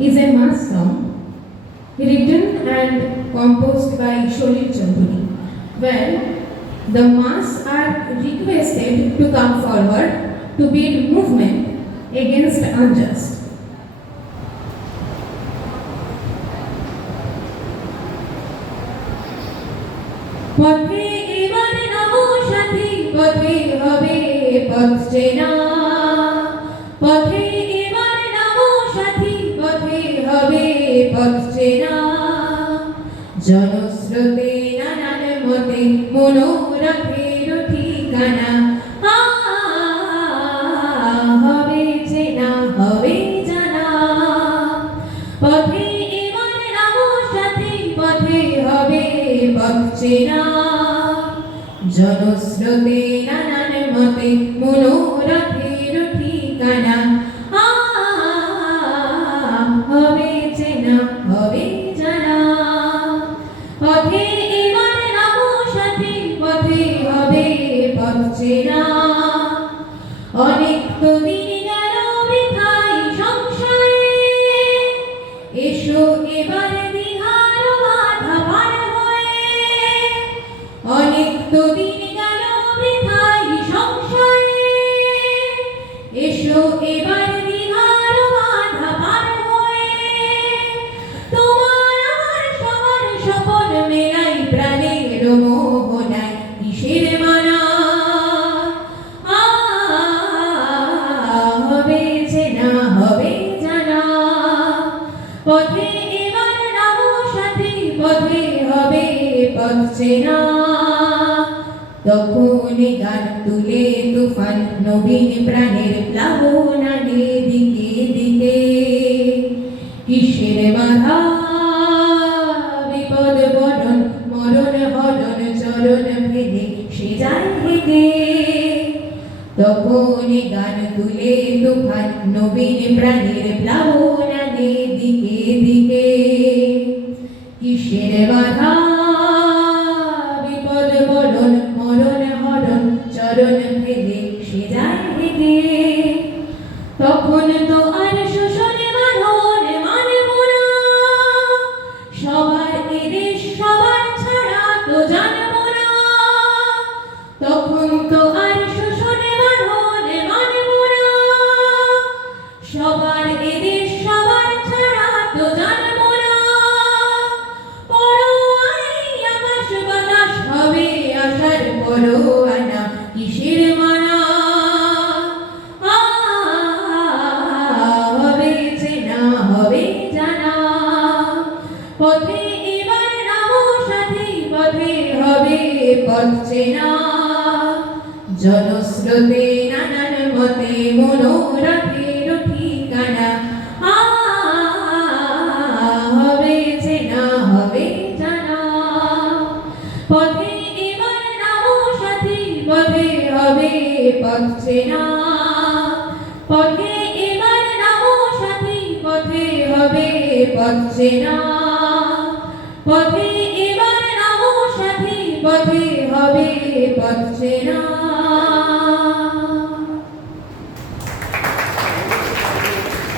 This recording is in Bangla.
is a mass song written and composed by Sholir Chaudhuri, where the mass are requested to come forward to build movement against unjust. পথে এবার নামো সাথী, পথে হবে পথ চেনা। পথে এবার নামো সাথী, পথে হবে পথ চেনা। জনস্রোতে নানান মতে মনোরথের ঠিকানা। হবে চেনা, হবে জানা। পথে এবার নামো সাথী, পথে হবে পথ চেনা। জনস্রোতে নানান মতে মনোরথের ঠিকানা। হবে চেনা, হবে জানা। পথে এবার নামো সাথী, পথে হবে পথ চেনা। অনেক তো দিন গেল বৃথায় সংশয়ে, এসো এবার দিহার বাধা পার হয়ে। অনেক তো দিন গেল বৃথায় সংশয়ে, এসো এবার দিহার বাধা পার হয়ে। তোমার আমার সবার স্বপন মেলাই প্রাণের মোহনায় কিসের মানা। হবে চেনা, হবে জানা। পথে এবার নামো সাথী, পথে হবে পথ চেনা। তখন গান তুলে তুফান নবীন প্রাণের প্লাবন আনে দিকে দিকে। কিসের বাধা বিপদ বরণ, মরণ হরণ চরণ ভেদে সে যায় হেগে। তখন গান তুলে তুফান নবীন প্রাণের প্লাবন আনে দিকে দিকে। কিসের বাধা বিপদ বরণ, মরণ হরণ চরণ ভেদে সে যায় হেগে। তখন তো আর শোষণে বাঁধন মানব না, সবার এদেশ সবার ছাড়া তো জানব না। তখন তো আর শোষণে বাঁধন মানব না, সবার এদেশ সবার ছাড়া তো জানব না। পরোয়াই আকাশ বাতাস হবে আশার পরোয়ানা, কিসের মানা। হবে চেনা, হবে জানা। পথে এবার নামো সাথী, পথে হবে পথ চেনা। জনস্রোতে নানান মতে মনোরথের ঠিকানা। হবে চেনা, হবে জানা। পথে এবার নামো সাথী, পথে হবে পথ চেনা। পথে এবার নামো সাথী, পথে হবে পথ চেনা। পথে এবার নামো সাথী, পথে হবে পথ চেনা।